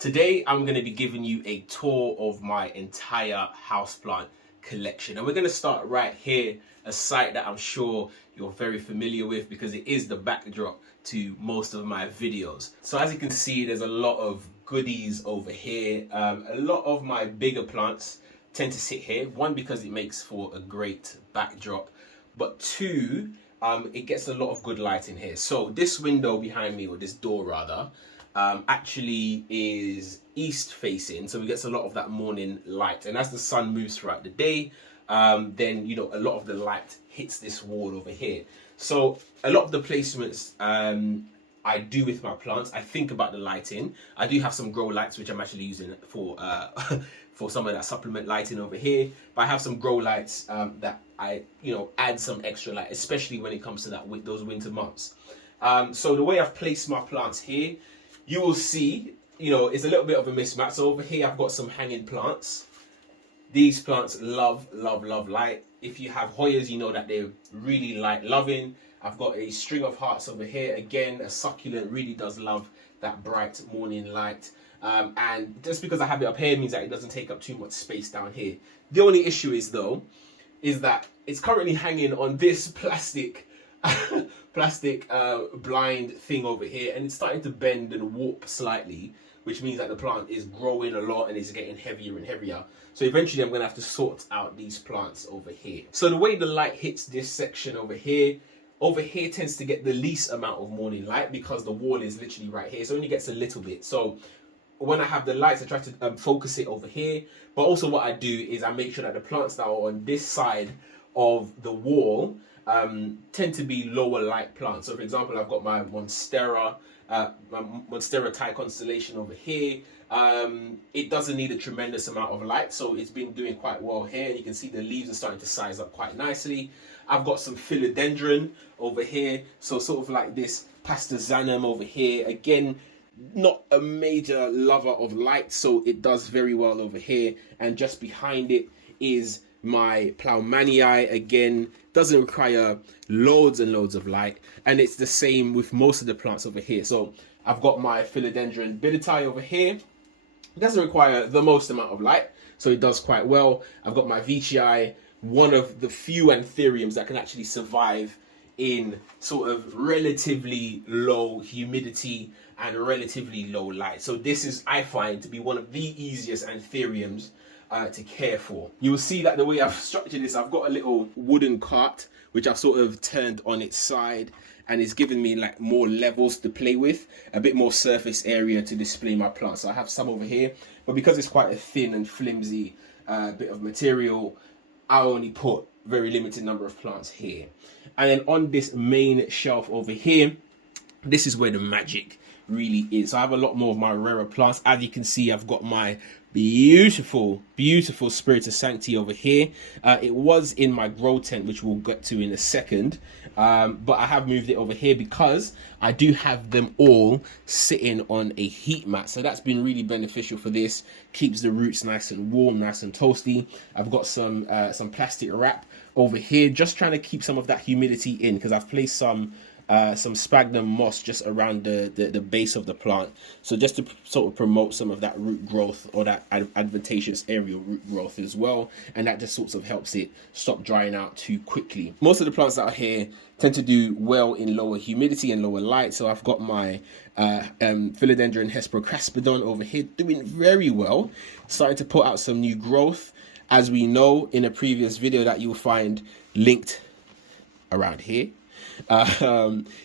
Today, I'm going to be giving you a tour of my entire houseplant collection. And we're going to start right here, a site that I'm sure you're very familiar with because it is the backdrop to most of my videos. So as you can see, there's a lot of goodies over here. A lot of my bigger plants tend to sit here. One, because it makes for a great backdrop, but two, it gets a lot of good light in here. So this window behind me, or this door rather, actually is east facing, so we get a lot of that morning light, and as the sun moves throughout the day, then a lot of the light hits this wall over here. So a lot of the placements I do with my plants, I think about the lighting. I do have some grow lights which I'm actually using for for some of that supplement lighting over here, but I have some grow lights that I add some extra light, especially when it comes to those winter months. So the way I've placed my plants here, you will see, it's a little bit of a mismatch. So over here, I've got some hanging plants. These plants love light. If you have Hoyas, you know that they're really light loving. I've got a string of hearts over here. Again, a succulent really does love that bright morning light. And just because I have it up here means that it doesn't take up too much space down here. The only issue is that it's currently hanging on this plastic blind thing over here, and it's starting to bend and warp slightly, which means that the plant is growing a lot and it's getting heavier and heavier. So eventually I'm going to have to sort out these plants over here. So the way the light hits this section over here tends to get the least amount of morning light because the wall is literally right here, so it only gets a little bit. So when I have the lights, I try to focus it over here, but also what I do is I make sure that the plants that are on this side of the wall tend to be lower light plants. So for example, I've got my Monstera Thai constellation over here. It doesn't need a tremendous amount of light, so it's been doing quite well here. You can see the leaves are starting to size up quite nicely. I've got some philodendron over here, so sort of like this pastazanum over here. Again, not a major lover of light, so it does very well over here. And just behind it is my Plougmanii. Again, doesn't require loads and loads of light, and it's the same with most of the plants over here. So I've got my Philodendron Biddii over here. It doesn't require the most amount of light, so it does quite well. I've got my Veitchii, one of the few anthuriums that can actually survive in sort of relatively low humidity and relatively low light. So this is, I find, to be one of the easiest anthuriums to care for. You will see that the way I've structured this, I've got a little wooden cart which I've sort of turned on its side, and it's given me like more levels to play with, a bit more surface area to display my plants. So I have some over here, but because it's quite a thin and flimsy bit of material, I only put very limited number of plants here. And then on this main shelf over here, this is where the magic really is. So I have a lot more of my rarer plants. As you can see, I've got my beautiful Spiritus Sancti over here. It was in my grow tent, which we'll get to in a second, but I have moved it over here because I do have them all sitting on a heat mat, so that's been really beneficial for this. Keeps the roots nice and warm, nice and toasty. I've got some plastic wrap over here, just trying to keep some of that humidity in, because I've placed some sphagnum moss just around the base of the plant, so just to sort of promote some of that root growth, or that advantageous aerial root growth as well, and that just sort of helps it stop drying out too quickly. Most of the plants out here tend to do well in lower humidity and lower light, so I've got my Philodendron Hesperocraspidon over here doing very well, starting to put out some new growth, as we know in a previous video that you'll find linked around here.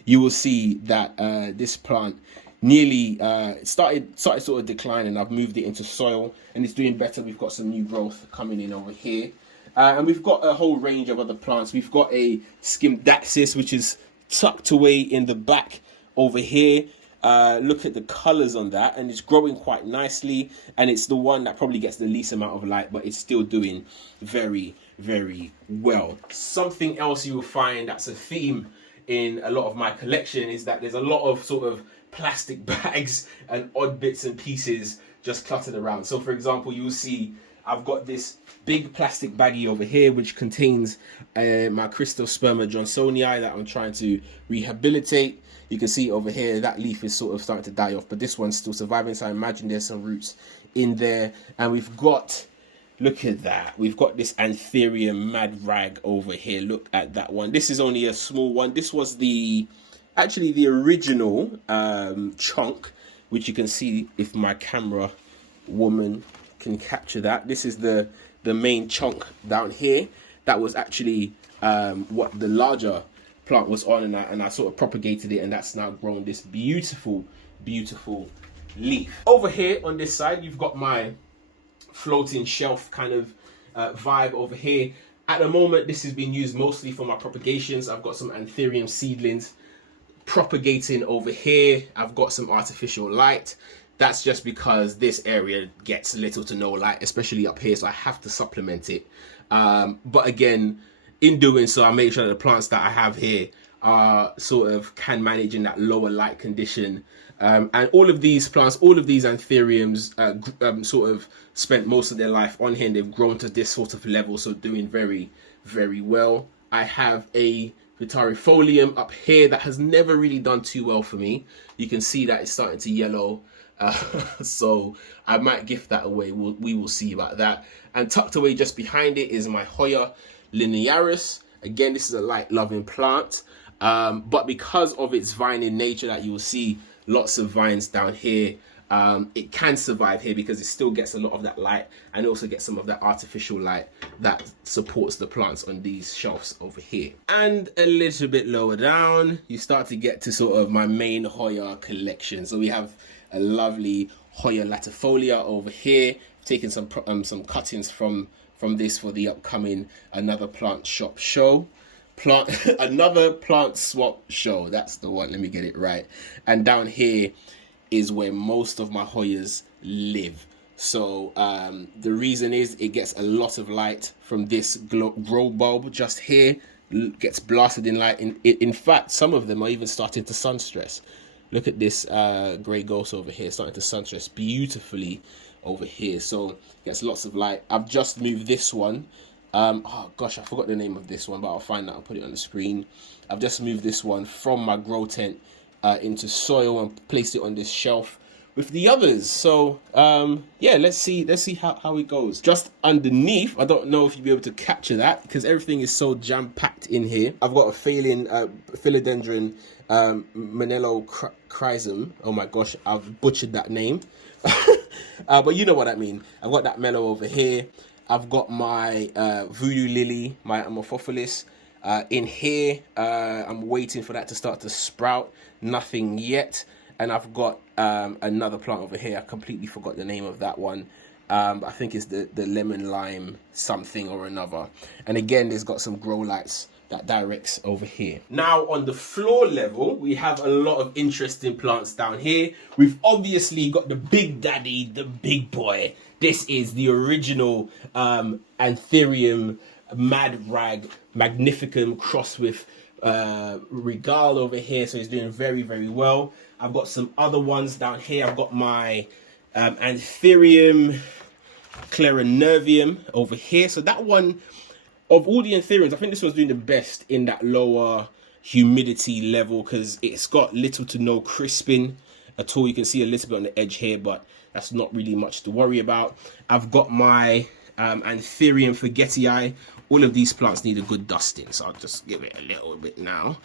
You will see that this plant nearly started sort of declining. I've moved it into soil and it's doing better. We've got some new growth coming in over here, and we've got a whole range of other plants. We've got a Scymdaxis which is tucked away in the back over here. Look at the colors on that, and it's growing quite nicely, and it's the one that probably gets the least amount of light, but it's still doing very well. Something else you will find that's a theme in a lot of my collection is that there's a lot of sort of plastic bags and odd bits and pieces just cluttered around. So for example, you'll see I've got this big plastic baggie over here which contains my Christosperma johnsonii that I'm trying to rehabilitate. You can see over here that leaf is sort of starting to die off, but this one's still surviving, so I imagine there's some roots in there. And we've got, look at that, we've got this Anthurium mad rag over here. Look at that one. This is only a small one. This was actually the original chunk, which you can see if my camera woman can capture that. This is the main chunk down here. That was actually what the larger plant was on, and I sort of propagated it, and that's now grown this beautiful leaf. Over here on this side, you've got my floating shelf kind of vibe over here. At the moment, this is being used mostly for my propagations. I've got some Anthurium seedlings propagating over here. I've got some artificial light. That's just because this area gets little to no light, especially up here, so I have to supplement it. But again, in doing so, I make sure that the plants that I have here are sort of can manage in that lower light condition. And all of these plants, all of these Anthuriums sort of spent most of their life on here, and they've grown to this sort of level, so doing very, very well. I have a Vitarifolium up here that has never really done too well for me. You can see that it's starting to yellow. So I might gift that away. We will see about that. And tucked away just behind it is my Hoya linearis. Again, this is a light loving plant, but because of its vining nature that you will see lots of vines down here, it can survive here because it still gets a lot of that light, and also gets some of that artificial light that supports the plants on these shelves over here. And a little bit lower down, you start to get to sort of my main Hoya collection. So we have a lovely Hoya latifolia over here. I've taken some cuttings from this for the upcoming another plant shop show. Another plant swap show, that's the one, let me get it right. And down here is where most of my Hoyas live. So the reason is it gets a lot of light from this grow bulb just here, gets blasted in light. In fact, some of them are even starting to sun stress. Look at this grey ghost over here, starting to sun stress beautifully over here. So gets lots of light. I've just moved this one. Oh gosh, I forgot the name of this one, but I'll find that. I'll put it on the screen. I've just moved this one from my grow tent into soil and placed it on this shelf with the others. So yeah, let's see how it goes. Just underneath, I don't know if you'll be able to capture that because everything is so jam-packed in here. I've got a philodendron Manello chrysum. Oh my gosh, I've butchered that name. But you know what I mean. I've got that mellow over here. I've got my voodoo lily, my Amorphophilus in here. I'm waiting for that to start to sprout. Nothing yet. And I've got another plant over here. I completely forgot the name of that one. I think it's the lemon lime something or another. And again, there's got some grow lights that directs over here. Now on the floor level, we have a lot of interesting plants down here. We've obviously got the big daddy, the big boy. This is the original Anthurium Mad Rag Magnificum crossed with Regal over here. So he's doing very, very well. I've got some other ones down here. I've got my Anthurium Clarinervium over here. So that one, of all the Anthuriums, I think this one's doing the best in that lower humidity level because it's got little to no crisping at all. You can see a little bit on the edge here, but that's not really much to worry about. I've got my Anthurium Forgetii. All of these plants need a good dusting, so I'll just give it a little bit now.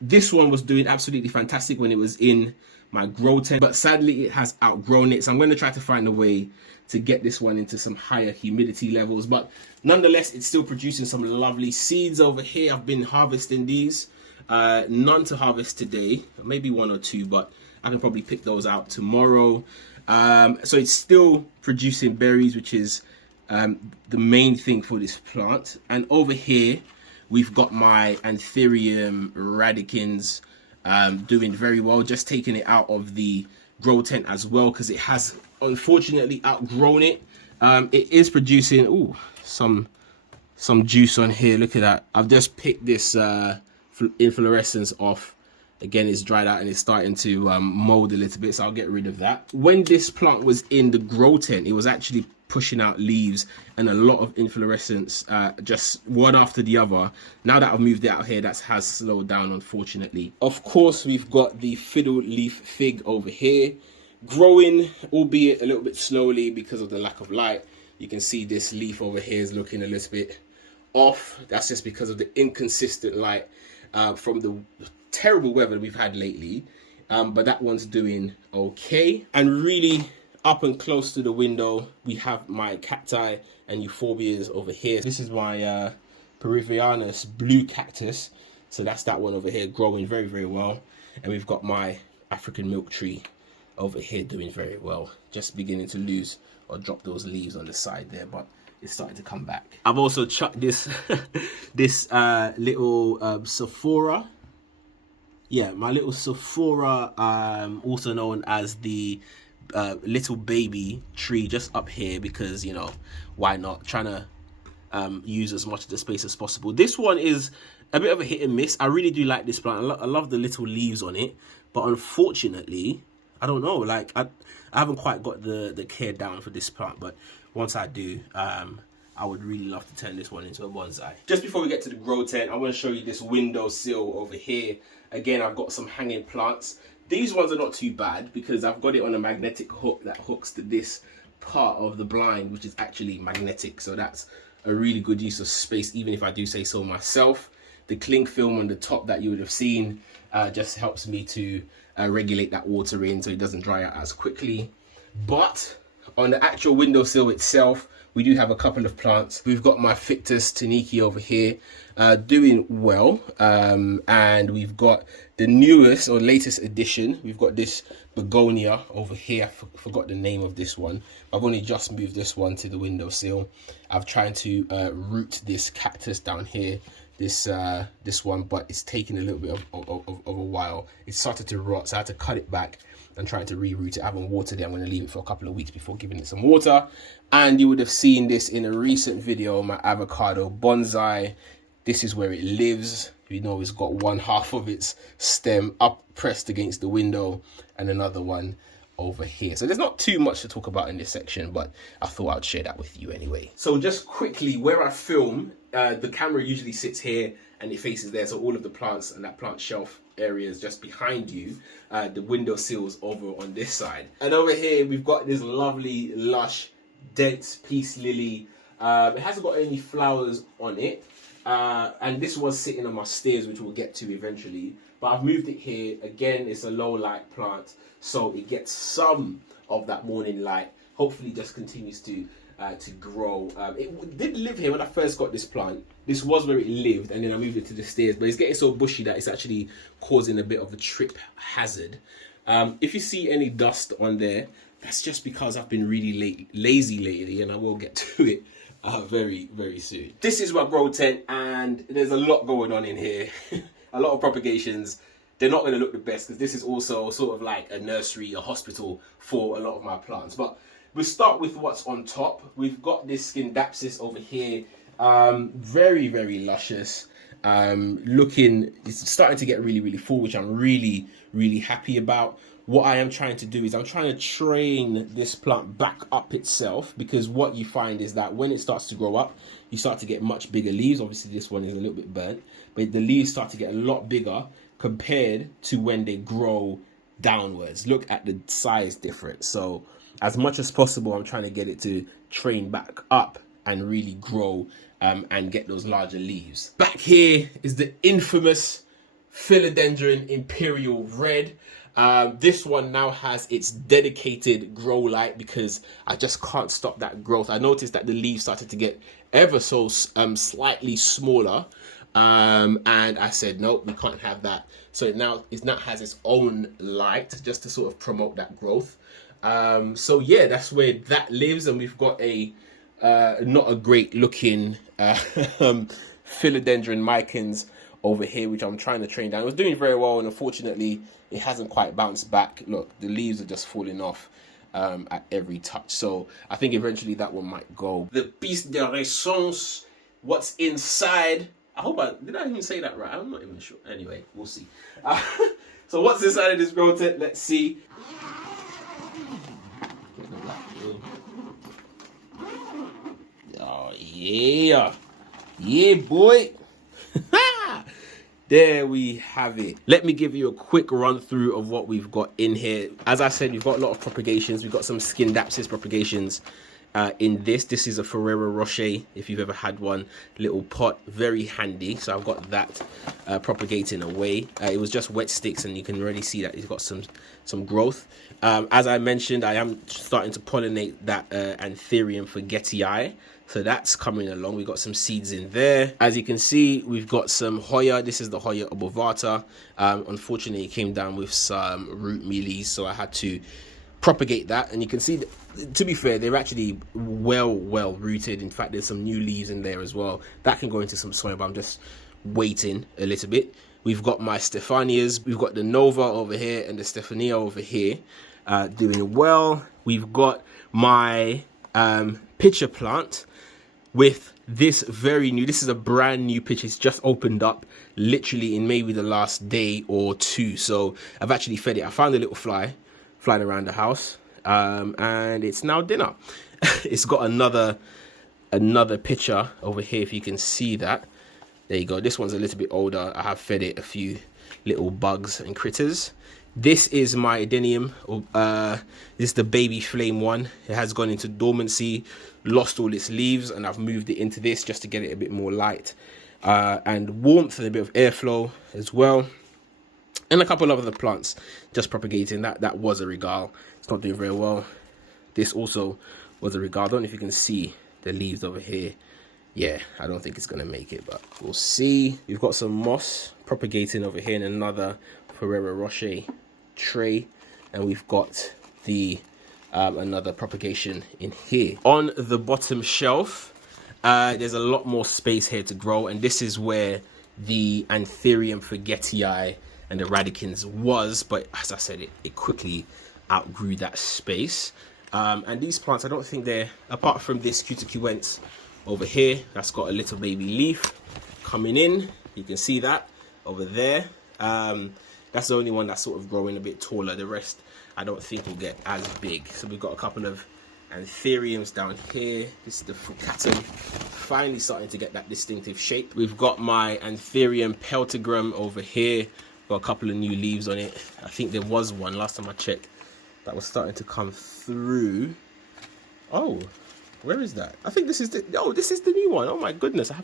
This one was doing absolutely fantastic when it was in my grow tent, but sadly it has outgrown it. So I'm going to try to find a way to get this one into some higher humidity levels, but nonetheless it's still producing some lovely seeds over here. I've been harvesting these, none to harvest today, maybe one or two, but I can probably pick those out tomorrow. So it's still producing berries, which is the main thing for this plant. And over here we've got my Anthurium radicans doing very well, just taking it out of the grow tent as well because it has unfortunately outgrown it. It is producing some juice on here. Look at that. I've just picked this inflorescence off. Again, it's dried out and it's starting to mold a little bit, so I'll get rid of that. When this plant was in the grow tent, it was actually pushing out leaves and a lot of inflorescence, just one after the other. Now that I've moved it out here, that has slowed down, unfortunately. Of course, we've got the fiddle leaf fig over here, growing, albeit a little bit slowly because of the lack of light. You can see this leaf over here is looking a little bit off. That's just because of the inconsistent light from the terrible weather we've had lately. But that one's doing okay. And really up and close to the window, we have my cacti and euphorbias over here. This is my Peruvianus blue cactus. So that's that one over here growing very, very well. And we've got my African milk tree over here doing very well. Just beginning to lose or drop those leaves on the side there, but it's starting to come back. I've also chucked this this little Sephora. Yeah, my little Sephora, also known as the little baby tree, just up here because, you know, why not? Trying to use as much of the space as possible. This one is a bit of a hit and miss. I really do like this plant. I love the little leaves on it, but unfortunately, I don't know, like I haven't quite got the care down for this plant, but once I do, I would really love to turn this one into a bonsai. Just before we get to the grow tent, I want to show you this windowsill over here. Again, I've got some hanging plants. These ones are not too bad because I've got it on a magnetic hook that hooks to this part of the blind, which is actually magnetic. So that's a really good use of space, even if I do say so myself. The cling film on the top that you would have seen just helps me to regulate that water in so it doesn't dry out as quickly. But on the actual windowsill itself, we do have a couple of plants. We've got my Fictus Taniki over here doing well. And we've got the newest or latest addition. We've got this begonia over here. I forgot the name of this one. I've only just moved this one to the windowsill. I've tried to root this cactus down here. This one, but it's taken a little bit of a while. It started to rot, so I had to cut it back and try to reroot it. I haven't watered it. I'm going to leave it for a couple of weeks before giving it some water. And you would have seen this in a recent video, my avocado bonsai. This is where it lives. You know, it's got one half of its stem up pressed against the window and another one over here. So there's not too much to talk about in this section, but I thought I'd share that with you anyway. So just quickly, where I film, the camera usually sits here and it faces there. So all of the plants and that plant shelf area is just behind you. The windowsill's over on this side. And over here, we've got this lovely, lush, dense peace lily. It hasn't got any flowers on it. And this was sitting on my stairs, which we'll get to eventually. But I've moved it here. Again, it's a low light plant, so it gets some of that morning light. Hopefully just continues to grow. It did live here when I first got this plant. This was where it lived, and then I moved it to the stairs. But it's getting so bushy that it's actually causing a bit of a trip hazard. If you see any dust on there, that's just because I've been really lazy lately, and I will get to it very, very soon. This is my grow tent, and there's a lot going on in here. A lot of propagations. They're not going to look the best because this is also sort of like a nursery, a hospital for a lot of my plants. But we'll start with what's on top. We've got this Scindapsus over here. Very, very luscious. It's starting to get really, really full, which I'm really, really happy about. What I am trying to do is I'm trying to train this plant back up itself, because what you find is that when it starts to grow up, you start to get much bigger leaves. Obviously, this one is a little bit burnt, but the leaves start to get a lot bigger compared to when they grow downwards. Look at the size difference. So as much as possible, I'm trying to get it to train back up and really grow and get those larger leaves. Back here is the infamous Philodendron Imperial Red. This one now has its dedicated grow light because I just can't stop that growth. I noticed that the leaves started to get ever so slightly smaller, and I said, nope, we can't have that. So it now has its own light just to sort of promote that growth. So yeah, that's where that lives, and we've got a not a great looking Philodendron micans over here, which I'm trying to train down. It was doing very well, and unfortunately it hasn't quite bounced back. Look, the leaves are just falling off at every touch. So I think eventually that one might go. The piece de resistance, what's inside. Did I even say that right? I'm not even sure. Anyway, we'll see. So what's inside of this grow tent? Let's see. Yeah. Yeah, boy. There we have it. Let me give you a quick run through of what we've got in here. As I said, we've got a lot of propagations. We've got some Skindapsis propagations in this. This is a Ferrero Rocher, if you've ever had one. Little pot, very handy. So I've got that propagating away. It was just wet sticks, and you can already see that it's got some growth. As I mentioned, I am starting to pollinate that Anthurium forgetii. So that's coming along. We've got some seeds in there. As you can see, we've got some Hoya. This is the Hoya obovata. Unfortunately, it came down with some root mealies, so I had to propagate that. And you can see, to be fair, they're actually well rooted. In fact, there's some new leaves in there as well. That can go into some soil, but I'm just waiting a little bit. We've got my Stephanias. We've got the Nova over here and the Stephania over here doing well. We've got my pitcher plant with this very new, this is a brand new pitch. It's just opened up literally in maybe the last day or two. So I've actually fed it. I found a little fly flying around the house, and it's now dinner. It's got another pitcher over here, if you can see that. There you go. This one's a little bit older. I have fed it a few little bugs and critters. This is my Adenium. This is the baby flame one. It has gone into dormancy, lost all its leaves, and I've moved it into this just to get it a bit more light and warmth and a bit of airflow as well. And a couple of other plants just propagating. That was a Regal. It's not doing very well. This also was a Regal. I don't know if you can see the leaves over here. Yeah, I don't think it's going to make it, but we'll see. We've got some moss propagating over here in another Ferrero Rocher tray, and we've got the another propagation in here. On the bottom shelf, there's a lot more space here to grow, and this is where the Anthurium forgetii and the Radicans was, but as I said, it quickly outgrew that space. And these plants, I don't think they're, apart from this cuticuence over here, that's got a little baby leaf coming in. You can see that over there. That's the only one that's sort of growing a bit taller. The rest, I don't think will get as big. So we've got a couple of Anthuriums down here. This is the Fucatum, finally starting to get that distinctive shape. We've got my Anthurium peltagram over here. Got a couple of new leaves on it. I think there was one last time I checked that was starting to come through. Oh, where is that? I think this is the, oh, this is the new one. Oh my goodness, I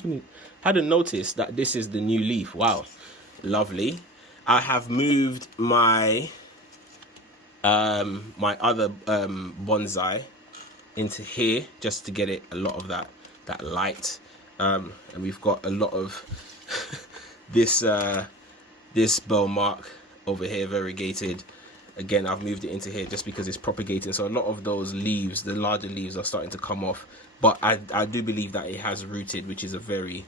hadn't noticed that this is the new leaf. Wow, lovely. I have moved my my other bonsai into here just to get it a lot of that light, and we've got a lot of this this Belmark over here, variegated. Again, I've moved it into here just because it's propagating, so a lot of those leaves, the larger leaves, are starting to come off. But I do believe that it has rooted, which is a very,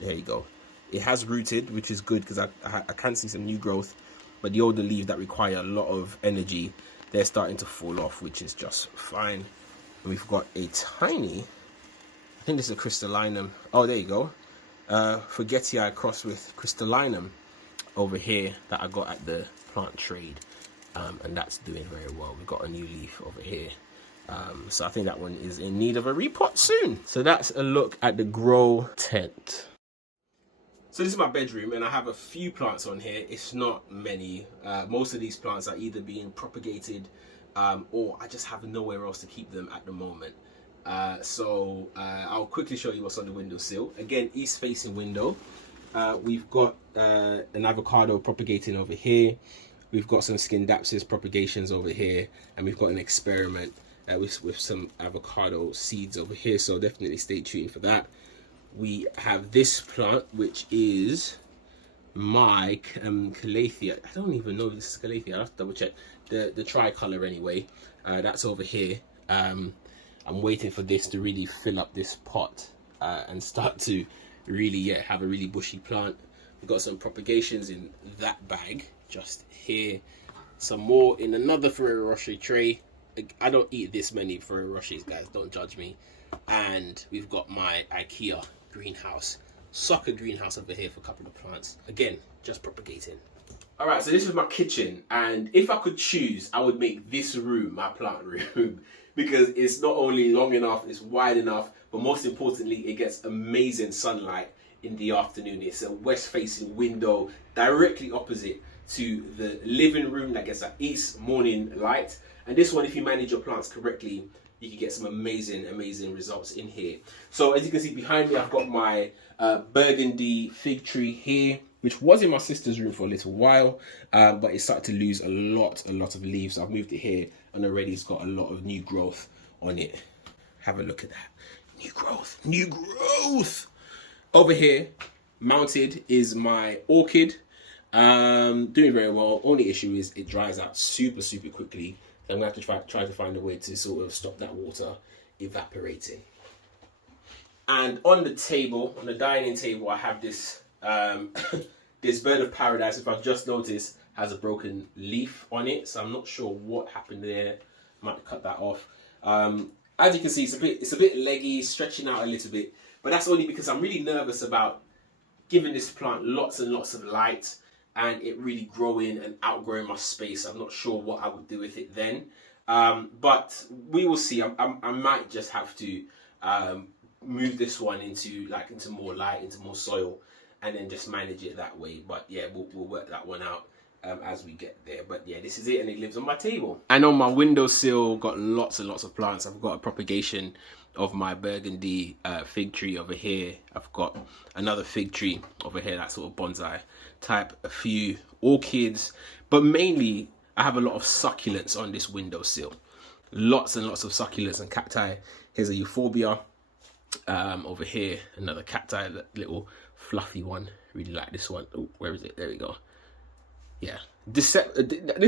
there you go. It has rooted, which is good because I can see some new growth. But the older leaves that require a lot of energy, they're starting to fall off, which is just fine. And we've got a tiny, I think this is a crystallinum. Oh, there you go. Forgetii crossed with crystallinum over here that I got at the plant trade. And that's doing very well. We've got a new leaf over here. So I think that one is in need of a repot soon. So that's a look at the grow tent. So this is my bedroom, and I have a few plants on here. It's not many. Most of these plants are either being propagated or I just have nowhere else to keep them at the moment. So I'll quickly show you what's on the windowsill. Again, east facing window. We've got an avocado propagating over here. We've got some Skindapsis propagations over here, and we've got an experiment with some avocado seeds over here. So definitely stay tuned for that. We have this plant, which is my Calathea. I don't even know if this is Calathea. I'll have to double check. The tricolor anyway. That's over here. I'm waiting for this to really fill up this pot and start to really, have a really bushy plant. We've got some propagations in that bag just here. Some more in another Ferrero Rocher tray. I don't eat this many Ferrero Rochers, guys. Don't judge me. And we've got my IKEA greenhouse, soccer greenhouse over here for a couple of plants. Again, just propagating. All right, so this is my kitchen, and if I could choose, I would make this room my plant room because it's not only long enough, it's wide enough, but most importantly, it gets amazing sunlight in the afternoon. It's a west-facing window directly opposite to the living room that gets that east morning light. And this one, if you manage your plants correctly, you can get some amazing results in here. So as you can see behind me, I've got my burgundy fig tree here, which was in my sister's room for a little while, but it started to lose a lot of leaves. So I've moved it here, and already it's got a lot of new growth on it. Have a look at that. New growth. Over here, mounted, is my orchid. Doing very well. Only issue is it dries out super quickly. I'm gonna have to try to find a way to sort of stop that water evaporating. And on the table, on the dining table, I have this this bird of paradise. If I've just noticed, has a broken leaf on it, so I'm not sure what happened there. Might cut that off. As you can see, it's a bit leggy, stretching out a little bit, but that's only because I'm really nervous about giving this plant lots and lots of light and it really growing and outgrowing my space. I'm not sure what I would do with it then, but we will see. I might just have to move this one into more light, into more soil, and then just manage it that way. But yeah, we'll work that one out as we get there. But yeah, this is it, and it lives on my table. And on my windowsill, got lots and lots of plants. I've got a propagation of my burgundy fig tree over here. I've got another fig tree over here, that sort of bonsai type, a few orchids, but mainly I have a lot of succulents on this windowsill. Lots and lots of succulents and cacti. Here's a euphorbia. Over here, another cacti, that little fluffy one. Really like this one. Oh, where is it? There we go. Yeah, this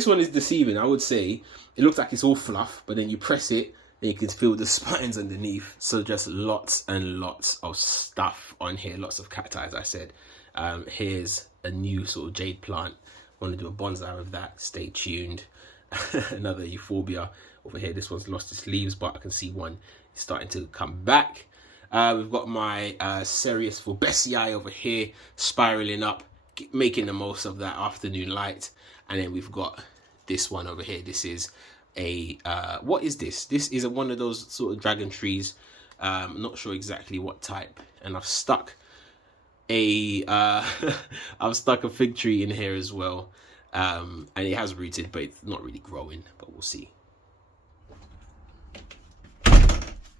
one is deceiving. I would say it looks like it's all fluff, but then you press it, and you can feel the spines underneath. So just lots and lots of stuff on here. Lots of cacti, as I said. Here's a new sort of jade plant. I want to do a bonsai with that. Stay tuned. Another euphorbia over here. This one's lost its leaves, but I can see one is starting to come back. We've got my Cereus Fulbesii over here, spiraling up, making the most of that afternoon light. And then we've got this one over here. This is a what is this? This is one of those sort of dragon trees. I'm not sure exactly what type, and I've stuck a I've stuck a fig tree in here as well, and it has rooted, but it's not really growing, but we'll see.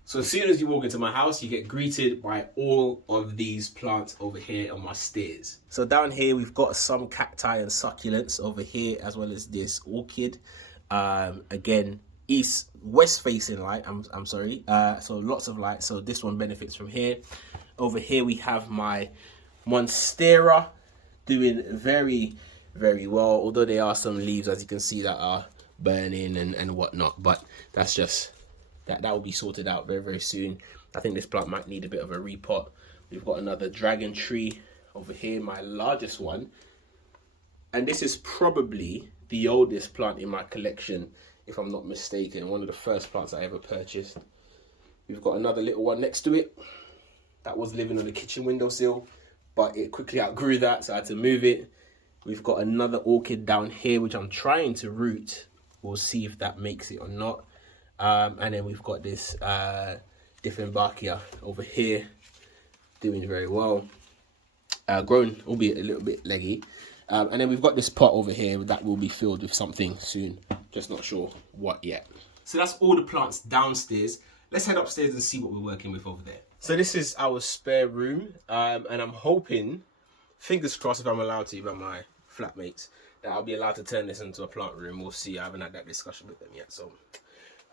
So as soon as you walk into my house, you get greeted by all of these plants over here on my stairs. So down here, we've got some cacti and succulents over here, as well as this orchid. Again, west facing light, I'm sorry. So lots of light. So this one benefits from here. Over here, we have my Monstera doing very well. Although there are some leaves, as you can see, that are burning and whatnot. But that's just... that will be sorted out very soon. I think this plant might need a bit of a repot. We've got another dragon tree over here, my largest one. And this is probably the oldest plant in my collection, if I'm not mistaken. One of the first plants I ever purchased. We've got another little one next to it. That was living on the kitchen windowsill, but it quickly outgrew that, so I had to move it. We've got another orchid down here, which I'm trying to root. We'll see if that makes it or not. And then we've got this Dieffenbachia over here, doing very well. Grown, albeit a little bit leggy. And then we've got this pot over here that will be filled with something soon. Just not sure what yet. So that's all the plants downstairs. Let's head upstairs and see what we're working with over there. So this is our spare room. And I'm hoping, fingers crossed if I'm allowed to by my flatmates, that I'll be allowed to turn this into a plant room. We'll see. I haven't had that discussion with them yet. So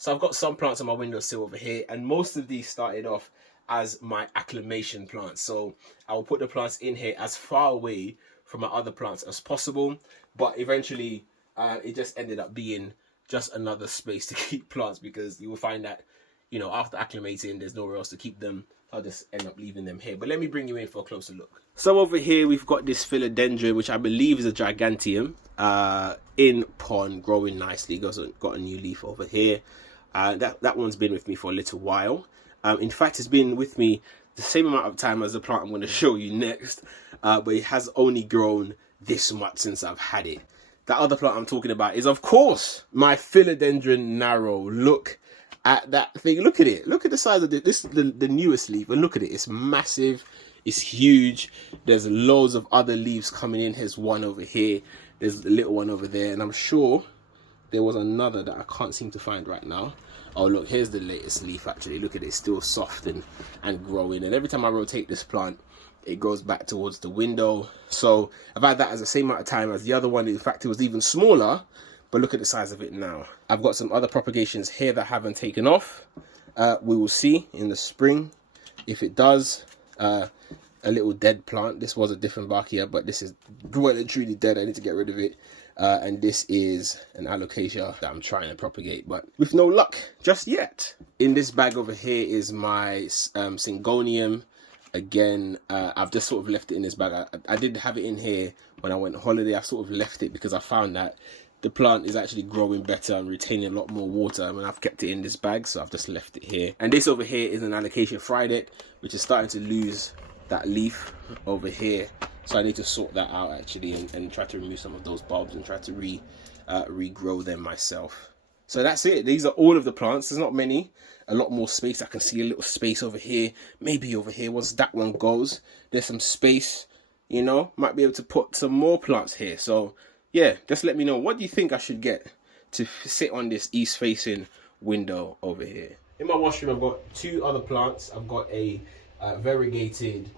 I've got some plants on my windowsill over here, and most of these started off as my acclimation plants. So I will put the plants in here as far away from my other plants as possible. But eventually, it just ended up being just another space to keep plants, because you will find that, you know, after acclimating, there's nowhere else to keep them. I'll just end up leaving them here. But let me bring you in for a closer look. So over here, we've got this philodendron, which I believe is a giganteum, in pond, growing nicely. Got a new leaf over here. That one's been with me for a little while. In fact, it's been with me the same amount of time as the plant I'm going to show you next. But it has only grown this much since I've had it. That other plant I'm talking about is, of course, my philodendron narrow. Look at that thing. Look at it. Look at the size of it. This is the newest leaf, and look at it. It's massive. It's huge. There's loads of other leaves coming in. Here's one over here. There's a little one over there, and I'm sure there was another that I can't seem to find right now. Oh, look, here's the latest leaf, actually. Look at it, it's still soft and growing. And every time I rotate this plant, it goes back towards the window. So I've had that as the same amount of time as the other one. In fact, it was even smaller, but look at the size of it now. I've got some other propagations here that haven't taken off. We will see in the spring if it does. A little dead plant. This was a different Bachia, but this is well and truly dead. I need to get rid of it. And this is an alocasia that I'm trying to propagate, but with no luck just yet. In this bag over here is my Syngonium. Again, I've just sort of left it in this bag. I did have it in here when I went on holiday. I sort of left it because I found that the plant is actually growing better and retaining a lot more water. I mean, I've kept it in this bag, so I've just left it here. And this over here is an alocasia Fridet, which is starting to lose that leaf over here. So I need to sort that out actually and try to remove some of those bulbs and try to regrow them myself. So that's it. These are all of the plants. There's not many. A lot more space. I can see a little space over here. Maybe over here. Once that one goes, there's some space. You know, might be able to put some more plants here. So yeah, just let me know. What do you think I should get to sit on this east-facing window over here? In my washroom, I've got two other plants. I've got a variegated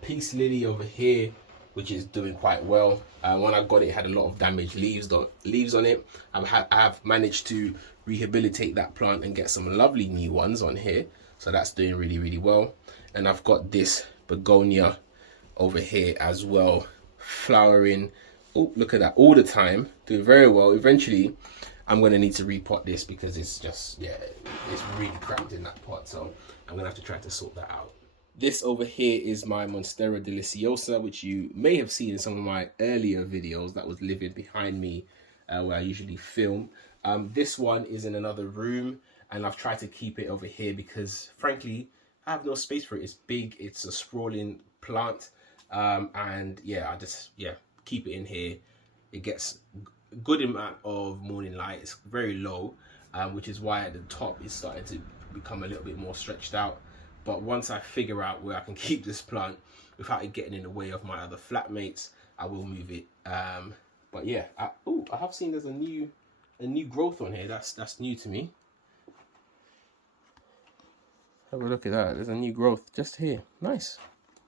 peace lily over here, which is doing quite well. When I got it, it had a lot of damaged leaves on it. I've managed to rehabilitate that plant and get some lovely new ones on here, so that's doing really well. And I've got this begonia over here as well, flowering. Oh, look at that, all the time, doing very well. Eventually I'm going to need to repot this because it's just, yeah, it's really cramped in that pot, so I'm gonna have to try to sort that out. This over here is my Monstera deliciosa, which you may have seen in some of my earlier videos that was living behind me where I usually film. This one is in another room, and I've tried to keep it over here because, frankly, I have no space for it. It's big, it's a sprawling plant, and yeah, I just, keep it in here. It gets a good amount of morning light. It's very low, which is why at the top it's starting to become a little bit more stretched out. But once I figure out where I can keep this plant without it getting in the way of my other flatmates, I will move it. But yeah, I have seen there's a new growth on here. That's new to me. Have a look at that. There's a new growth just here. Nice.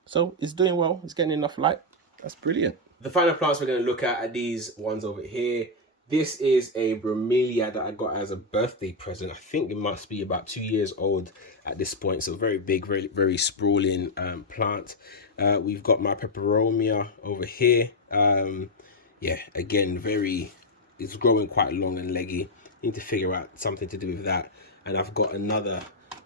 So it's doing well. It's getting enough light. That's brilliant. The final plants we're going to look at are these ones over here. This is a bromelia that I got as a birthday present. I think it must be about 2 years old at this point. So very big, very sprawling plant. We've got my peperomia over here. Yeah, again, it's growing quite long and leggy. Need to figure out something to do with that. And I've got another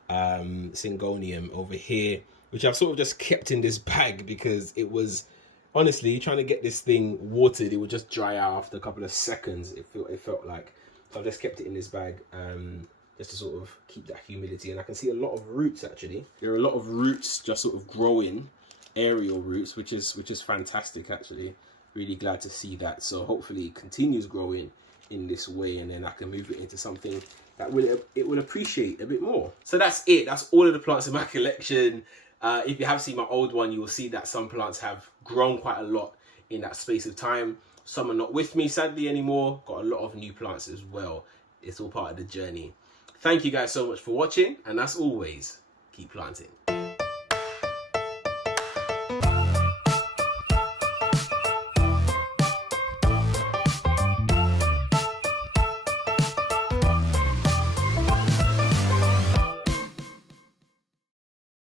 Syngonium over here, which I've sort of just kept in this bag because it was, honestly, trying to get this thing watered, it would just dry out after a couple of seconds. It felt like. So I've just kept it in this bag just to sort of keep that humidity. And I can see a lot of roots actually. There are a lot of roots just sort of growing, aerial roots, which is fantastic actually. Really glad to see that. So hopefully it continues growing in this way, and then I can move it into something that it will appreciate a bit more. So that's it. That's all of the plants in my collection. If you have seen my old one, you will see that some plants have grown quite a lot in that space of time. Some are not with me, sadly, anymore. Got a lot of new plants as well. It's all part of the journey. Thank you guys so much for watching, and as always, keep planting.